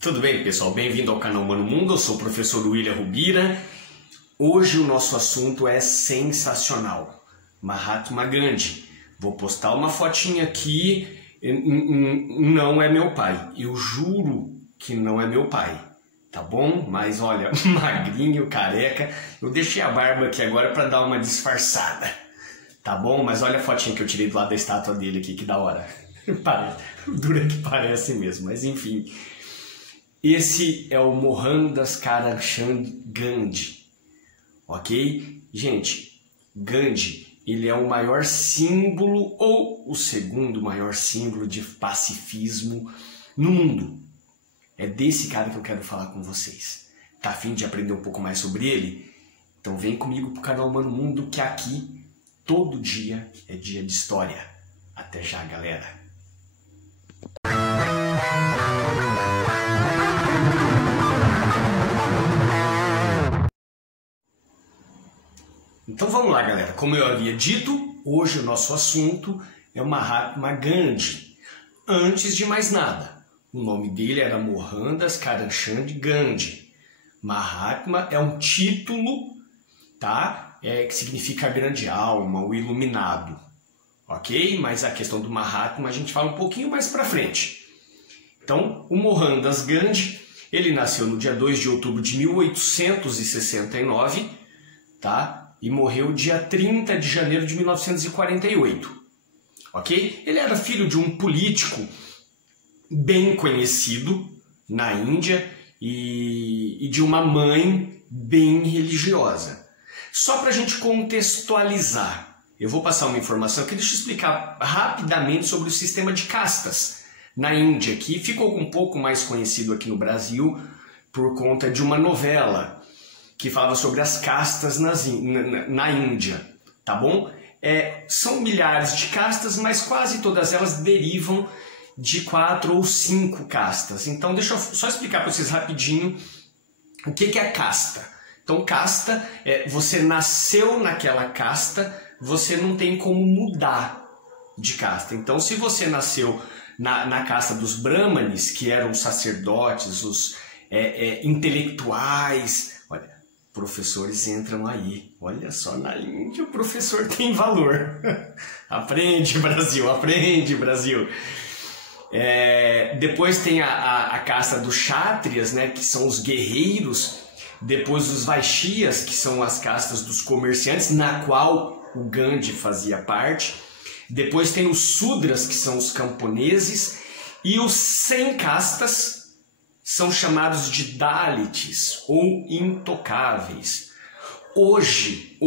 Tudo bem, pessoal? Bem-vindo ao canal Humano Mundo, eu sou o professor William Rubira. Hoje o nosso assunto é sensacional, Mahatma Gandhi. Vou postar uma fotinha aqui, não é meu pai, eu juro que não é meu pai, tá bom? Mas olha, magrinho, careca, eu deixei a barba aqui agora para dar uma disfarçada, tá bom? Mas olha a fotinha que eu tirei do lado da estátua dele aqui, que da hora. Parece, dura que parece mesmo, mas enfim. Esse é o Mohandas Karamchand Gandhi, ok? Gente, Gandhi, ele é o maior símbolo ou o segundo maior símbolo de pacifismo no mundo. É desse cara que eu quero falar com vocês. Tá a fim de aprender um pouco mais sobre ele? Então vem comigo pro canal Humano Mundo, que aqui todo dia é dia de história. Até já, galera! Então vamos lá, galera. Como eu havia dito, hoje o nosso assunto é o Mahatma Gandhi. Antes de mais nada, o nome dele era Mohandas Karamchand Gandhi. Mahatma é um título, tá? Que significa grande alma, o iluminado. Ok? Mas a questão do Mahatma a gente fala um pouquinho mais pra frente. Então, o Mohandas Gandhi, ele nasceu no dia 2 de outubro de 1869, tá? E morreu dia 30 de janeiro de 1948, ok? Ele era filho de um político bem conhecido na Índia e de uma mãe bem religiosa. Só para a gente contextualizar, eu vou passar uma informação aqui, deixa eu explicar rapidamente sobre o sistema de castas na Índia, que ficou um pouco mais conhecido aqui no Brasil por conta de uma novela que falava sobre as castas na Índia, tá bom? São milhares de castas, mas quase todas elas derivam de 4 ou 5 castas. Então deixa eu só explicar para vocês rapidinho o que é casta. Então casta é você nasceu naquela casta, você não tem como mudar de casta. Então se você nasceu na casta dos brahmanes, que eram os sacerdotes, os intelectuais, olha, professores entram aí. Olha só, na Índia o professor tem valor. Aprende, Brasil, aprende, Brasil. Depois tem a casta dos kshatriyas, né, que são os guerreiros. Depois os vaishyas, que são as castas dos comerciantes, na qual o Gandhi fazia parte. Depois tem os sudras, que são os camponeses. E os 100 castas são chamados de Dalits ou intocáveis. Hoje,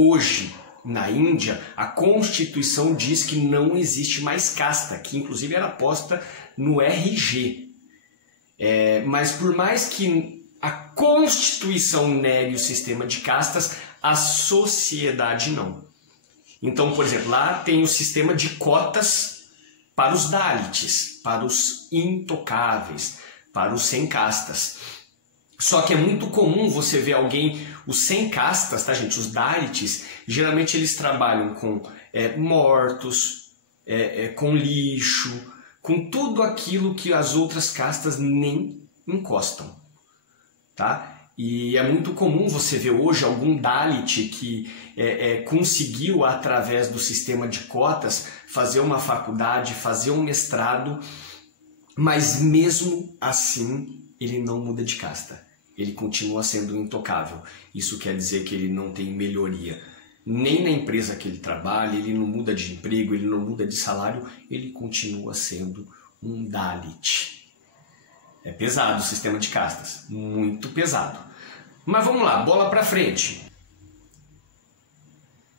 na Índia, a Constituição diz que não existe mais casta, que inclusive era posta no RG. Mas por mais que a Constituição negue o sistema de castas, a sociedade não. Então, por exemplo, lá tem o sistema de cotas para os Dalits, para os intocáveis, para os 100 castas. Só que é muito comum você ver alguém, os 100 castas, tá, gente? Os Dalits, geralmente eles trabalham com mortos, com lixo, com tudo aquilo que as outras castas nem encostam, tá? E é muito comum você ver hoje algum Dalit que conseguiu, através do sistema de cotas, fazer uma faculdade, fazer um mestrado, mas mesmo assim ele não muda de casta. Ele continua sendo intocável. Isso quer dizer que ele não tem melhoria. Nem na empresa que ele trabalha, ele não muda de emprego, ele não muda de salário, ele continua sendo um Dalit. É pesado o sistema de castas, muito pesado. Mas vamos lá, bola pra frente.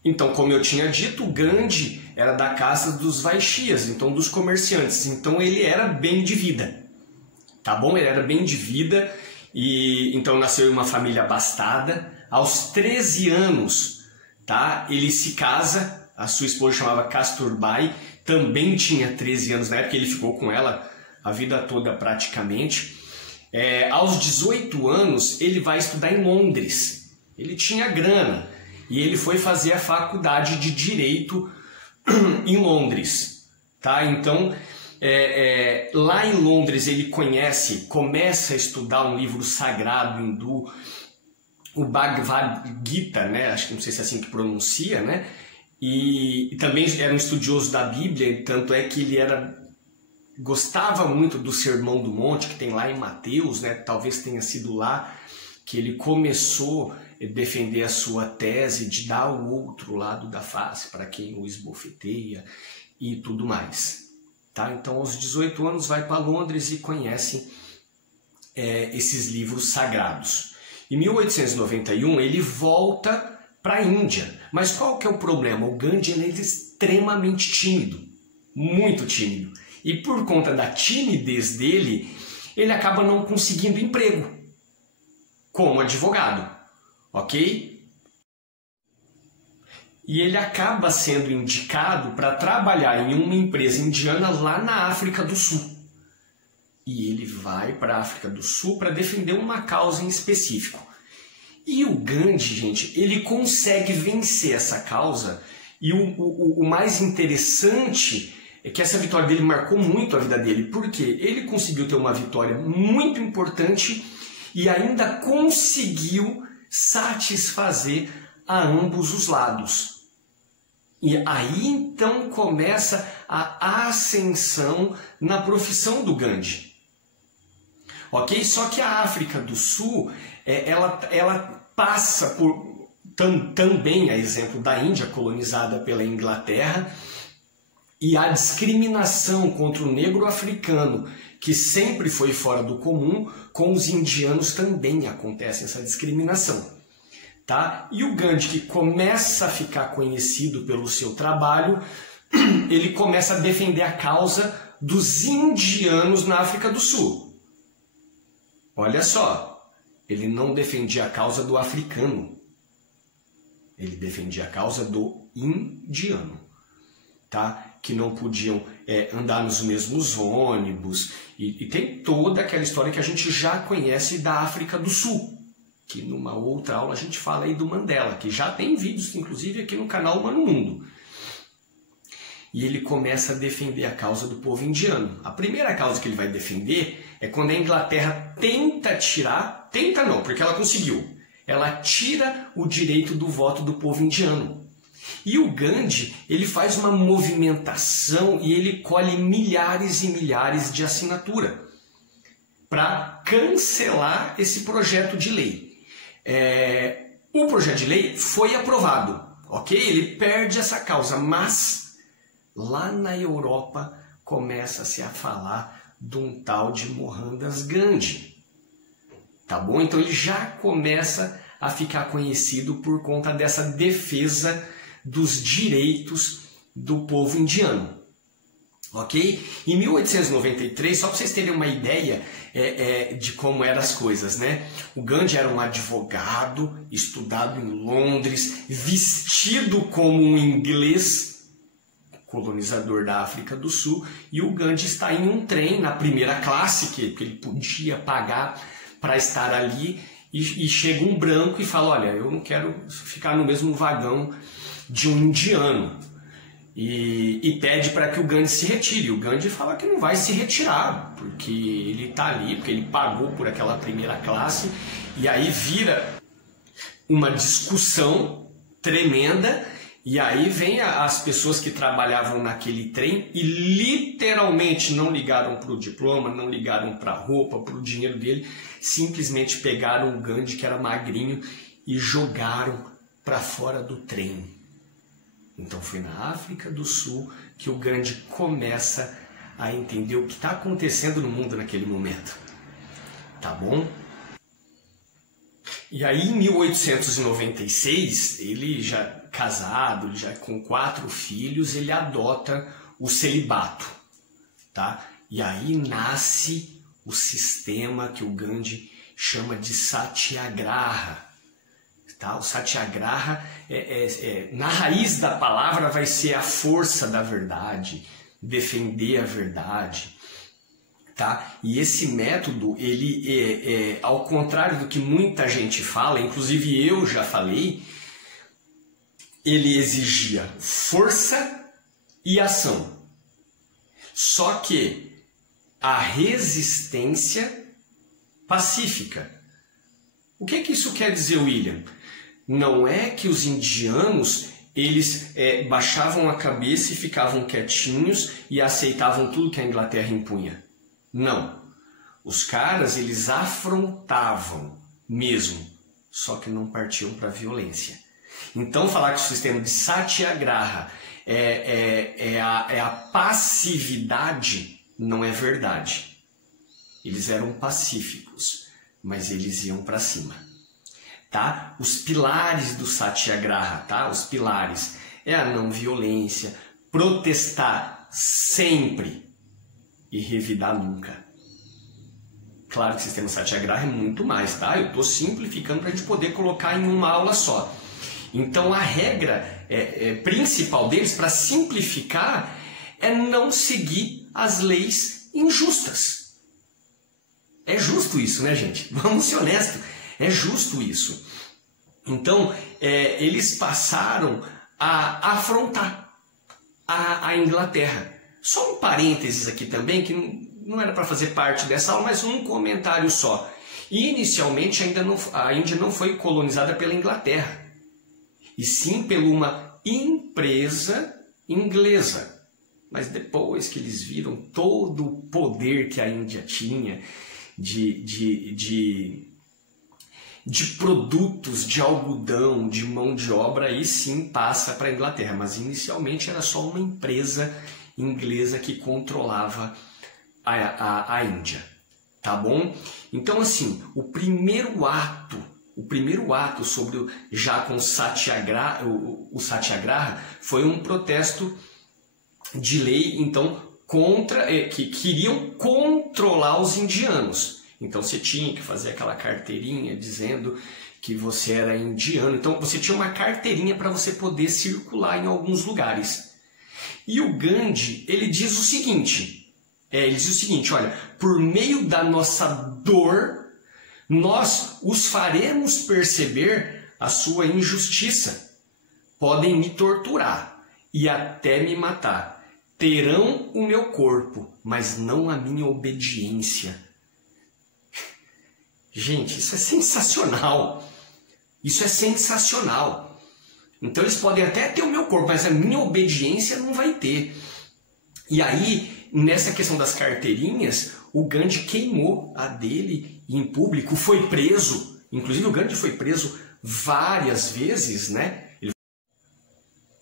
Então, como eu tinha dito, o Gandhi era da casta dos vaishyas, então dos comerciantes. Então ele era bem de vida, tá bom? Ele era bem de vida e então nasceu em uma família abastada. Aos 13 anos, tá? Ele se casa, a sua esposa chamava Kasturbai, também tinha 13 anos na época, ele ficou com ela a vida toda praticamente. Aos 18 anos, ele vai estudar em Londres. Ele tinha grana e ele foi fazer a faculdade de Direito em Londres, tá? Então, Lá em Londres ele começa a estudar um livro sagrado hindu, o Bhagavad Gita, né? Acho que não sei se é assim que pronuncia, né? E também era um estudioso da Bíblia, tanto é que ele gostava muito do Sermão do Monte, que tem lá em Mateus, né? Talvez tenha sido lá que ele começou a defender a sua tese de dar o outro lado da face para quem o esbofeteia e tudo mais. Tá? Então, aos 18 anos, vai para Londres e conhece esses livros sagrados. Em 1891, ele volta para a Índia. Mas qual que é o problema? O Gandhi ele é extremamente tímido, muito tímido. E por conta da timidez dele, ele acaba não conseguindo emprego como advogado, ok? E ele acaba sendo indicado para trabalhar em uma empresa indiana lá na África do Sul. E ele vai para a África do Sul para defender uma causa em específico. E o Gandhi, gente, ele consegue vencer essa causa. E o mais interessante é que essa vitória dele marcou muito a vida dele. Porque ele conseguiu ter uma vitória muito importante e ainda conseguiu satisfazer a ambos os lados. E aí então começa a ascensão na profissão do Gandhi. Ok? Só que a África do Sul, ela passa por também, a exemplo da Índia, colonizada pela Inglaterra, e a discriminação contra o negro africano, que sempre foi fora do comum, com os indianos também acontece essa discriminação. Tá? E o Gandhi, que começa a ficar conhecido pelo seu trabalho, ele começa a defender a causa dos indianos na África do Sul. Olha só, ele não defendia a causa do africano, ele defendia a causa do indiano, tá? Que não podiam andar nos mesmos ônibus, e tem toda aquela história que a gente já conhece da África do Sul, que numa outra aula a gente fala aí do Mandela, que já tem vídeos, inclusive, aqui no canal Humano Mundo. E ele começa a defender a causa do povo indiano. A primeira causa que ele vai defender é quando a Inglaterra tenta não, porque ela conseguiu. Ela tira o direito do voto do povo indiano. E o Gandhi, ele faz uma movimentação e ele colhe milhares e milhares de assinaturas para cancelar esse projeto de lei. O projeto de lei foi aprovado, ok? Ele perde essa causa, mas lá na Europa começa-se a falar de um tal de Mohandas Gandhi, tá bom? Então ele já começa a ficar conhecido por conta dessa defesa dos direitos do povo indiano, ok? Em 1893, só para vocês terem uma ideia de como eram as coisas, né? O Gandhi era um advogado, estudado em Londres, vestido como um inglês, colonizador da África do Sul, e o Gandhi está em um trem na primeira classe, que ele podia pagar para estar ali, e chega um branco e fala, olha, eu não quero ficar no mesmo vagão de um indiano, e pede para que o Gandhi se retire. O Gandhi fala que não vai se retirar, porque ele está ali, porque ele pagou por aquela primeira classe, e aí vira uma discussão tremenda, e aí vem as pessoas que trabalhavam naquele trem e literalmente não ligaram para o diploma, não ligaram para a roupa, para o dinheiro dele, simplesmente pegaram o Gandhi, que era magrinho, e jogaram para fora do trem. Então foi na África do Sul que o Gandhi começa a entender o que está acontecendo no mundo naquele momento. Tá bom? E aí em 1896, ele já casado, já com 4 filhos, ele adota o celibato. Tá? E aí nasce o sistema que o Gandhi chama de Satyagraha. Tá? O Satyagraha, na raiz da palavra, vai ser a força da verdade, defender a verdade. Tá? E esse método, ele ao contrário do que muita gente fala, inclusive eu já falei, ele exigia força e ação. Só que a resistência pacífica. O que isso quer dizer, William? Não é que os indianos eles baixavam a cabeça e ficavam quietinhos e aceitavam tudo que a Inglaterra impunha. Não. Os caras eles afrontavam mesmo, só que não partiam para a violência. Então falar que o sistema de Satyagraha é a passividade não é verdade. Eles eram pacíficos, mas eles iam para cima. Tá? Os pilares do Satyagraha, tá? Os pilares é a não violência, protestar sempre e revidar nunca. Claro que o sistema Satyagraha é muito mais, tá? Eu estou simplificando para a gente poder colocar em uma aula só. Então a regra principal deles, para simplificar, é não seguir as leis injustas. É justo isso, né, gente? Vamos ser honestos. É justo isso. Então, eles passaram a afrontar a Inglaterra. Só um parênteses aqui também, que não era para fazer parte dessa aula, mas um comentário só. E, inicialmente, a Índia não foi colonizada pela Inglaterra, e sim por uma empresa inglesa. Mas depois que eles viram todo o poder que a Índia tinha de produtos, de algodão, de mão de obra, aí sim passa para a Inglaterra. Mas inicialmente era só uma empresa inglesa que controlava a Índia. Tá bom? Então, assim, o primeiro ato sobre já com o Satyagraha foi um protesto de lei, então, contra que queriam controlar os indianos. Então você tinha que fazer aquela carteirinha dizendo que você era indiano. Então você tinha uma carteirinha para você poder circular em alguns lugares. E o Gandhi, ele diz o seguinte, olha, por meio da nossa dor, nós os faremos perceber a sua injustiça. Podem me torturar e até me matar. Terão o meu corpo, mas não a minha obediência. Gente, isso é sensacional. Isso é sensacional. Então eles podem até ter o meu corpo, mas a minha obediência não vai ter. E aí, nessa questão das carteirinhas, o Gandhi queimou a dele em público, foi preso. Inclusive o Gandhi foi preso várias vezes, né?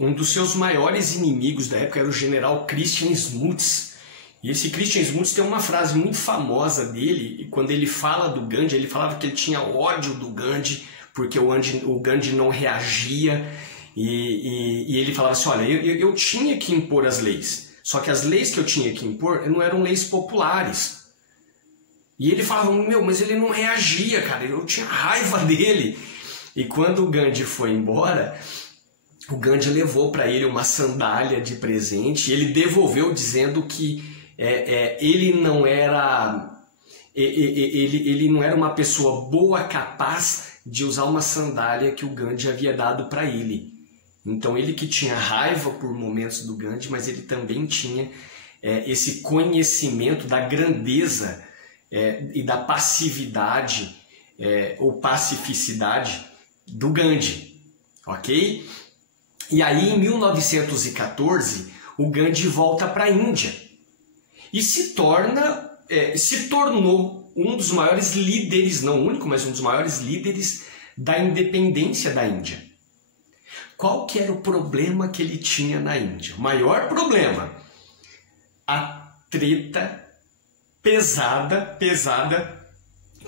Um dos seus maiores inimigos da época era o general Christian Smuts. E esse Christian Smuts tem uma frase muito famosa dele, e quando ele fala do Gandhi, ele falava que ele tinha ódio do Gandhi, porque o Gandhi não reagia, e ele falava assim, olha, eu tinha que impor as leis, só que as leis que eu tinha que impor não eram leis populares. E ele falava, mas ele não reagia, cara, eu tinha raiva dele. E quando o Gandhi foi embora, o Gandhi levou para ele uma sandália de presente, e ele devolveu dizendo que ele não era uma pessoa boa, capaz de usar uma sandália que o Gandhi havia dado para ele. Então ele que tinha raiva por momentos do Gandhi, mas ele também tinha esse conhecimento da grandeza e da passividade ou pacificidade do Gandhi, ok? E aí em 1914 o Gandhi volta para a Índia e se tornou um dos maiores líderes, não o único, mas um dos maiores líderes da independência da Índia. Qual que era o problema que ele tinha na Índia? O maior problema, a treta pesada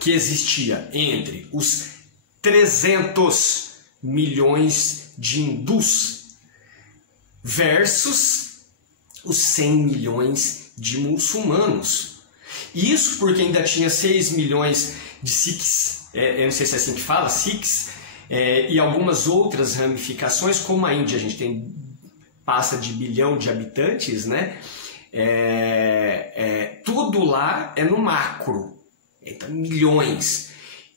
que existia entre os 300 milhões de hindus versus os 100 milhões de muçulmanos. Isso porque ainda tinha 6 milhões de Sikhs, eu não sei se é assim que fala, Sikhs, e algumas outras ramificações, como a Índia, a gente passa de 1 bilhão de habitantes, né? Tudo lá é no macro, então, milhões.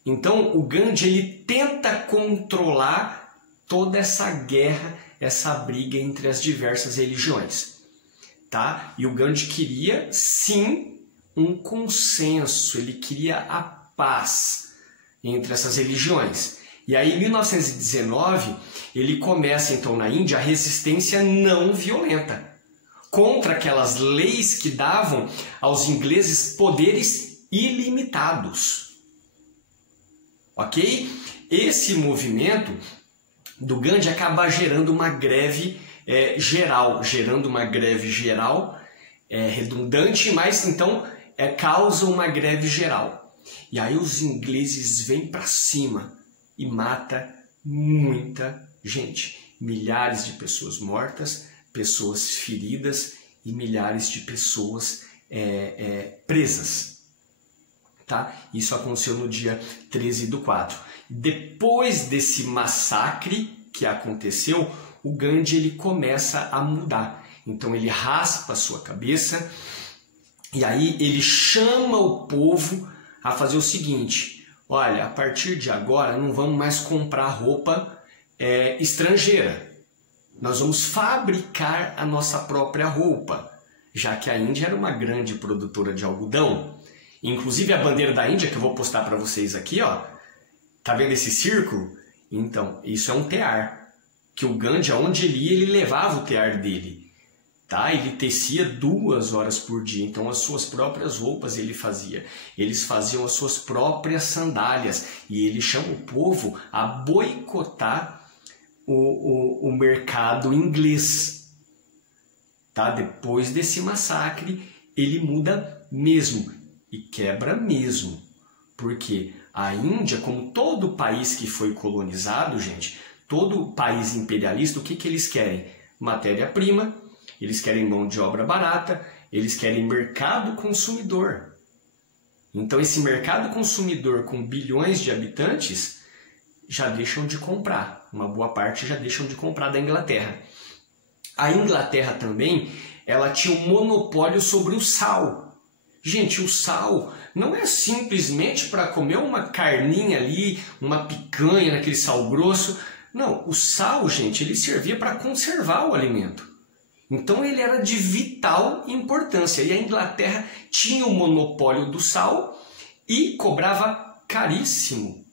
Então o Gandhi ele tenta controlar toda essa guerra, essa briga entre as diversas religiões. tá? E o Gandhi queria, sim, um consenso, ele queria a paz entre essas religiões. E aí, em 1919, ele começa, então, na Índia, a resistência não violenta contra aquelas leis que davam aos ingleses poderes ilimitados. Ok? Esse movimento do Gandhi acaba gerando uma greve geral, redundante, mas então causa uma greve geral. E aí os ingleses vêm para cima e mata muita gente. Milhares de pessoas mortas, pessoas feridas e milhares de pessoas presas. Tá? Isso aconteceu no dia 13/4. Depois desse massacre que aconteceu, o Gandhi ele começa a mudar. Então ele raspa a sua cabeça e aí ele chama o povo a fazer o seguinte: olha, a partir de agora não vamos mais comprar roupa estrangeira. Nós vamos fabricar a nossa própria roupa, já que a Índia era uma grande produtora de algodão. Inclusive a bandeira da Índia, que eu vou postar para vocês aqui, ó, tá vendo esse círculo? Então, isso é um tear, que o Gandhi, aonde ele ia, ele levava o tear dele. Tá? Ele tecia 2 horas por dia, então as suas próprias roupas ele fazia. Eles faziam as suas próprias sandálias e ele chama o povo a boicotar o mercado inglês. Tá? Depois desse massacre, ele muda mesmo e quebra mesmo. Porque a Índia, como todo país que foi colonizado, gente, todo país imperialista, o que eles querem? Matéria-prima, eles querem mão de obra barata, eles querem mercado consumidor. Então esse mercado consumidor com bilhões de habitantes já deixam de comprar. Uma boa parte já deixam de comprar da Inglaterra. A Inglaterra também, ela tinha um monopólio sobre o sal. Gente, o sal não é simplesmente para comer uma carninha ali, uma picanha naquele sal grosso. Não, o sal, gente, ele servia para conservar o alimento. Então ele era de vital importância. E a Inglaterra tinha o monopólio do sal e cobrava caríssimo.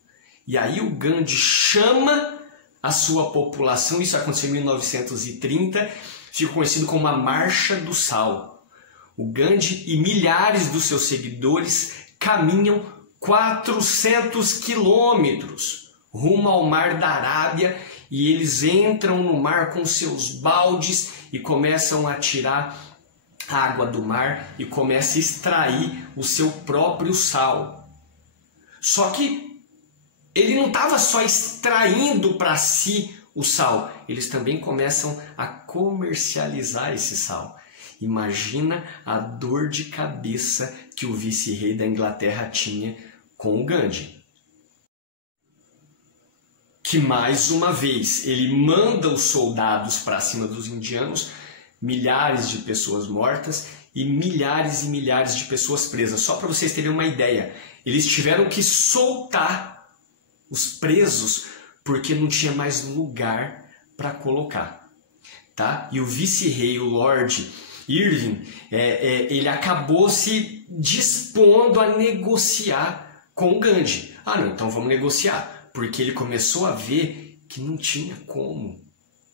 E aí o Gandhi chama a sua população, isso aconteceu em 1930, ficou conhecido como a Marcha do Sal. O Gandhi e milhares dos seus seguidores caminham 400 quilômetros rumo ao Mar da Arábia e eles entram no mar com seus baldes e começam a tirar a água do mar e começam a extrair o seu próprio sal. Só que ele não estava só extraindo para si o sal, eles também começam a comercializar esse sal. Imagina a dor de cabeça que o vice-rei da Inglaterra tinha com o Gandhi. Que mais uma vez ele manda os soldados para cima dos indianos, milhares de pessoas mortas e milhares de pessoas presas. Só para vocês terem uma ideia, eles tiveram que soltar os presos porque não tinha mais lugar para colocar. Tá? E o vice-rei, o Lord Irving, ele acabou se dispondo a negociar com o Gandhi. Ah, não, então vamos negociar. Porque ele começou a ver que não tinha como.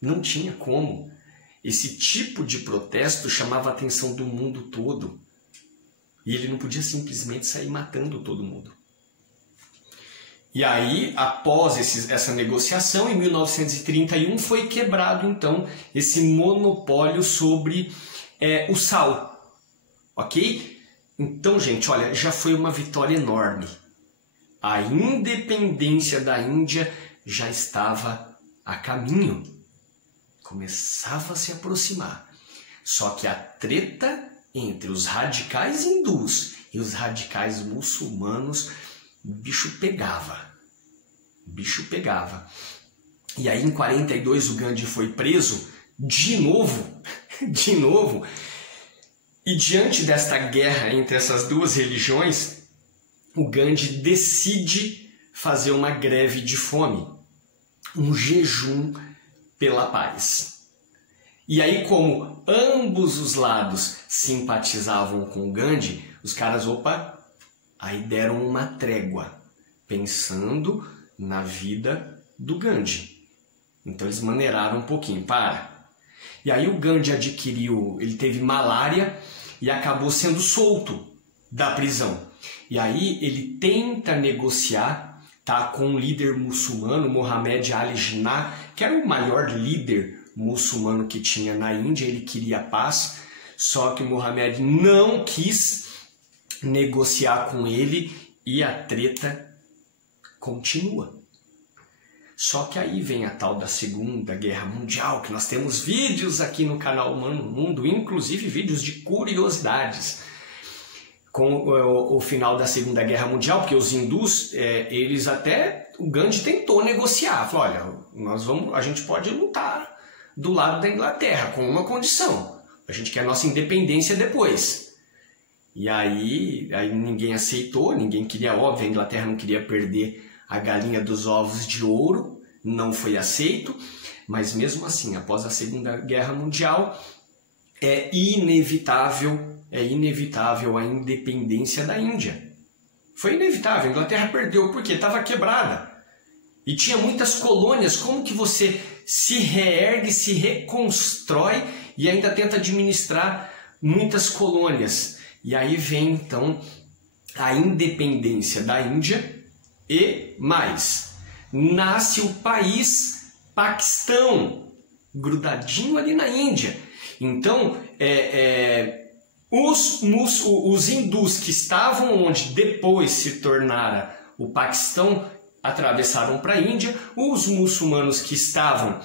Não tinha como. Esse tipo de protesto chamava a atenção do mundo todo. E ele não podia simplesmente sair matando todo mundo. E aí, após essa negociação, em 1931, foi quebrado, então, esse monopólio sobre o sal. Ok? Então, gente, olha, já foi uma vitória enorme. A independência da Índia já estava a caminho. Começava a se aproximar. Só que a treta entre os radicais hindus e os radicais muçulmanos, o bicho pegava. O bicho pegava. E aí em 42 o Gandhi foi preso de novo. De novo. E diante desta guerra entre essas duas religiões, o Gandhi decide fazer uma greve de fome. Um jejum pela paz. E aí, como ambos os lados simpatizavam com o Gandhi, os caras, aí deram uma trégua, pensando na vida do Gandhi. Então eles maneiraram um pouquinho, E aí o Gandhi ele teve malária e acabou sendo solto da prisão. E aí ele tenta negociar, com um líder muçulmano, Muhammad Ali Jinnah, que era o maior líder muçulmano que tinha na Índia. Ele queria paz, só que Muhammad não quis negociar com ele e a treta continua. Só que aí vem a tal da Segunda Guerra Mundial, que nós temos vídeos aqui no canal Mano Mundo, inclusive vídeos de curiosidades com o final da Segunda Guerra Mundial, porque os hindus, o Gandhi tentou negociar, falou, olha, a gente pode lutar do lado da Inglaterra, com uma condição, a gente quer a nossa independência depois. E aí ninguém aceitou, ninguém queria, óbvio, a Inglaterra não queria perder a galinha dos ovos de ouro, não foi aceito, mas mesmo assim, após a Segunda Guerra Mundial, é inevitável a independência da Índia. Foi inevitável, a Inglaterra perdeu porque estava quebrada. E tinha muitas colônias. Como que você se reergue, se reconstrói e ainda tenta administrar muitas colônias? E aí vem então a independência da Índia e mais. Nasce o país Paquistão, grudadinho ali na Índia. Então, os hindus que estavam onde depois se tornara o Paquistão atravessaram para a Índia, os muçulmanos que estavam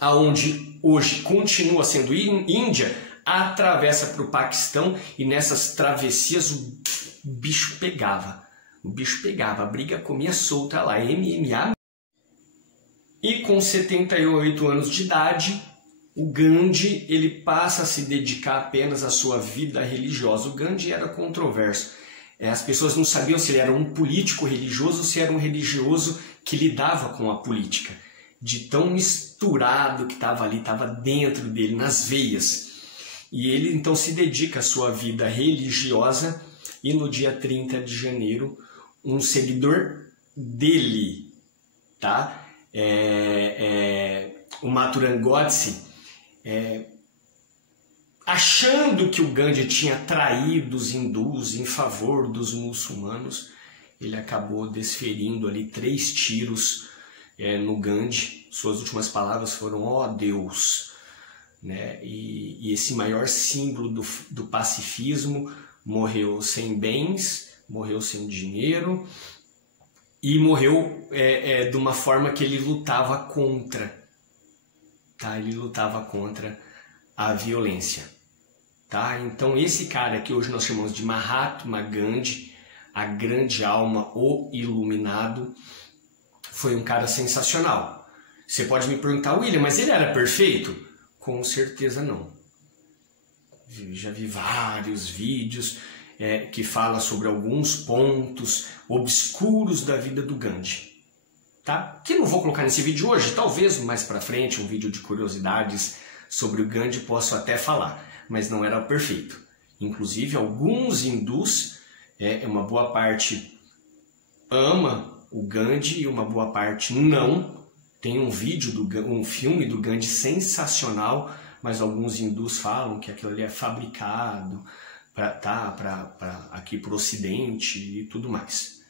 aonde hoje continua sendo Índia, atravessa para o Paquistão e nessas travessias o bicho pegava. A briga comia solta lá, MMA. E com 78 anos de idade, o Gandhi ele passa a se dedicar apenas à sua vida religiosa. O Gandhi era controverso. As pessoas não sabiam se ele era um político religioso ou se era um religioso que lidava com a política. De tão misturado que estava ali, estava dentro dele, nas veias. E ele então se dedica à sua vida religiosa e no dia 30 de janeiro, um seguidor dele, o Mathuran Godse, achando que o Gandhi tinha traído os hindus em favor dos muçulmanos, ele acabou desferindo ali 3 tiros no Gandhi. Suas últimas palavras foram, ó Deus, e esse maior símbolo do pacifismo morreu sem bens, morreu sem dinheiro e morreu de uma forma que ele lutava contra, ele lutava contra a violência, Então esse cara que hoje nós chamamos de Mahatma Gandhi, a grande alma, o iluminado, foi um cara sensacional. Você pode me perguntar, William, mas ele era perfeito? Com certeza não. Já vi vários vídeos que falam sobre alguns pontos obscuros da vida do Gandhi. Que não vou colocar nesse vídeo hoje, talvez mais para frente, um vídeo de curiosidades sobre o Gandhi posso até falar, mas não era perfeito. Inclusive, alguns hindus, uma boa parte ama o Gandhi e uma boa parte não. Tem um filme do Gandhi sensacional, mas alguns hindus falam que aquilo ali é fabricado aqui para o Ocidente e tudo mais.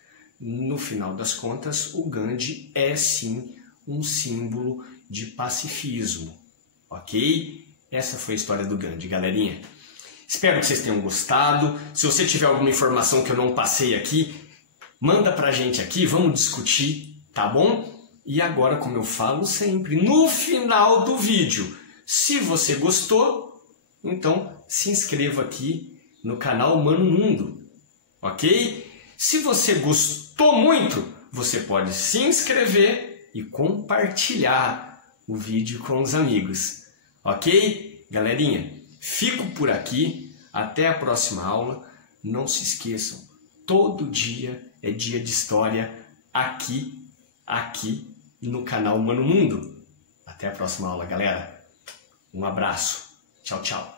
No final das contas, o Gandhi é sim um símbolo de pacifismo, ok? Essa foi a história do Gandhi, galerinha. Espero que vocês tenham gostado. Se você tiver alguma informação que eu não passei aqui, manda pra gente aqui, vamos discutir, tá bom? E agora, como eu falo sempre, no final do vídeo, se você gostou, então se inscreva aqui no canal Mano Mundo, ok? Se você gostou muito, você pode se inscrever e compartilhar o vídeo com os amigos, ok? Galerinha, fico por aqui, até a próxima aula. Não se esqueçam, todo dia é dia de história aqui no canal Mano Mundo. Até a próxima aula, galera. Um abraço. Tchau, tchau.